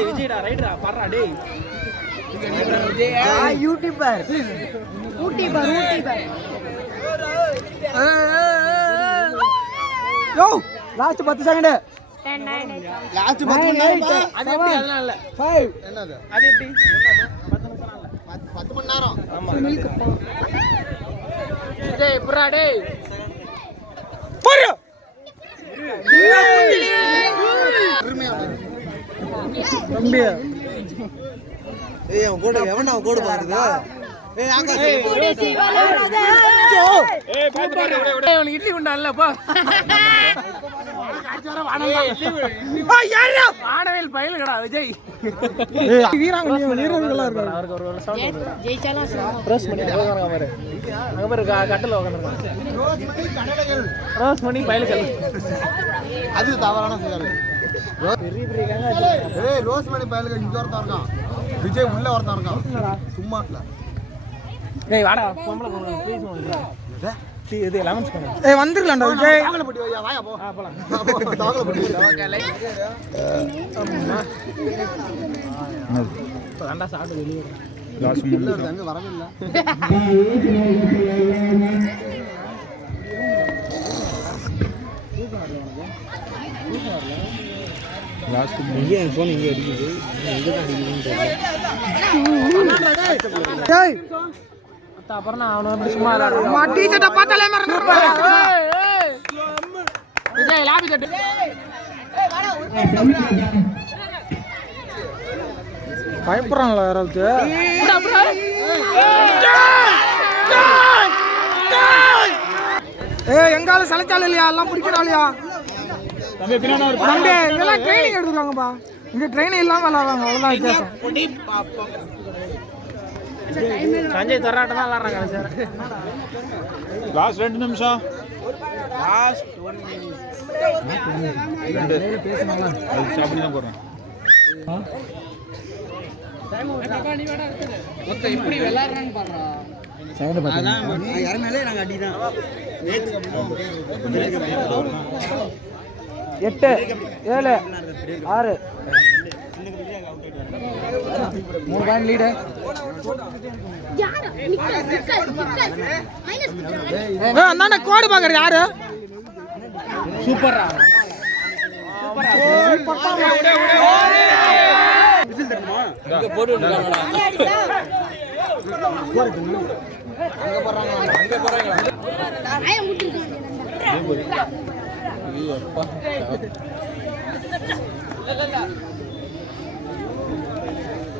விஜய்டா ரைட்ரா டேய் யூடியூபர் யோ லாஸ்ட் பத்து செகண்ட் லாஸ்ட் பத்து மணி அது எப்படி அதெல்லாம் இல்ல ஃபைவ் என்னது அது எப்படி பத்து- பத்து மணி நேரம் ஆமா விஜய் புறா டேய் தம்பி ஏய் அவன் கூட எவன் அவன் கூட பாருது ஏய் ஆகாஷ் உனக்கு இட்லி குண்டா இல்ல வானவேல் பயிலுங்கடா விஜய். வீராங்கனை வீரர்களா இருக்காங்க. அவருக்கு ஒரு ஒரு சவுண்ட் ஜெயிச்சாலும் சொல்லுவோம் ரோஸ் மணி அங்க உட்காருங்க பாரு. அங்க பாரு க- கட்டில உட்காந்துருக்கான் ரோஸ் மணி பயலுக்கல் அது தவறான செயல் பெரிய பெரிய கேங்க ஏய் ரோஸ் மணி பயலுக்கு இங்க ஒருத்தன் இருக்கான். விஜய் உள்ள ஒருத்தன் இருக்கான். சும்மா இல்ல. வாடா பொம்பளை பொம்பளை ப்ளீஸ் டீ இது லெமன்ஸ் பண்ணு ஏய் வந்துருக்கலாம்டா விஜய். தாவல பட்டி வையா போ. ஆ போலாம். தாவல பட்டி ரெண்டா சாப்பிட்டு வெளியே உள்ள வருது அங்க வரவே இல்ல டேய் அத்தா அப்புறம் நான் அவனை வந்து சும்மா விளையாடுறேன் மா டீ-ஷர்ட்ட பார்த்தாலே மறந்துடுறா விஜய் லாபி தட்டு பயப்படுறாங்களா யாராவது ஏய் எங்கால சளைச்சாலும் இல்லையா எல்லாம் பிடிக்கிறாளியா தம்பி இதெல்லாம் ட்ரைனிங் எடுத்துருக்காங்கப்பா இங்க ட்ரைனிங் இல்லாம விளாடுறாங்க அவ்வளவுதான் வித்தியாசம் சஞ்சய் தராட்டம் தான் விளாட்றாங்க சார் லாஸ்ட் ரெண்டு நிமிஷம். அது சாப்பிட்டு தான் போடுறேன். எட்டு ஏழு ஆறு. மூணு பாயிண்ட் லீடு யாரு?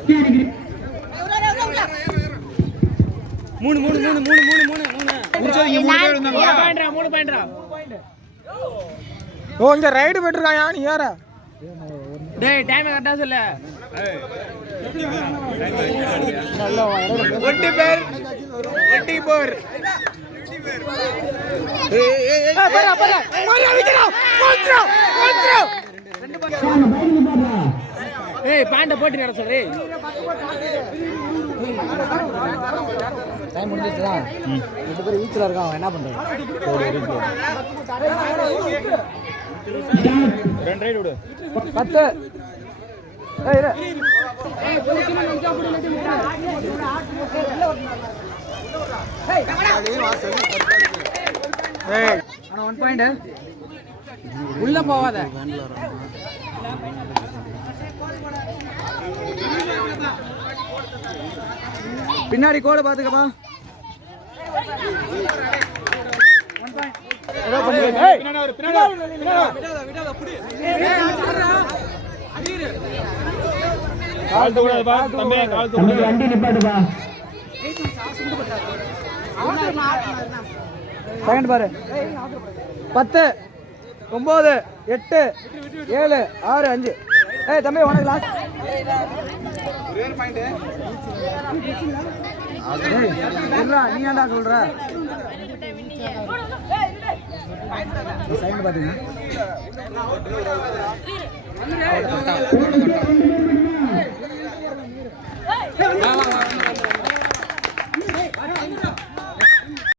சூப்பர்ரா ஆய முட்டிருக்காங்க மூணு பாயிண்ட்ரா மூணு பாயிண்ட்ரா ஓ இங்க ரைடு போயிட்டுருக்காயா? நீ யார டேய் டைம் கரெக்டா சொல்லு. ஒட்டி பேர். ஒட்டி போர். ஏய் பாண்ட போட்டு நட சொல்றே. டைம் முடிஞ்சிச்சுடா ரெண்டு பேரும் வீச்சில் இருக்கான் என்ன பண்றது? ரெண்டு ரைடு விடு பத்து ஏய். ஆனா ஒன் பாயிண்ட் உள்ள போவாத. பின்னாடி கோடை பாத்துக்கப்பா கால் தூடாது பா. தம்பி கால் தூடாது செகண்ட் பாரு. பத்து ஒன்பது எட்டு ஏழு ஆறு அஞ்சு. ஏய் தம்பி உனக்கு லாஸ்ட் நீ ஏன்டா சொல்ற? பாத்துங்க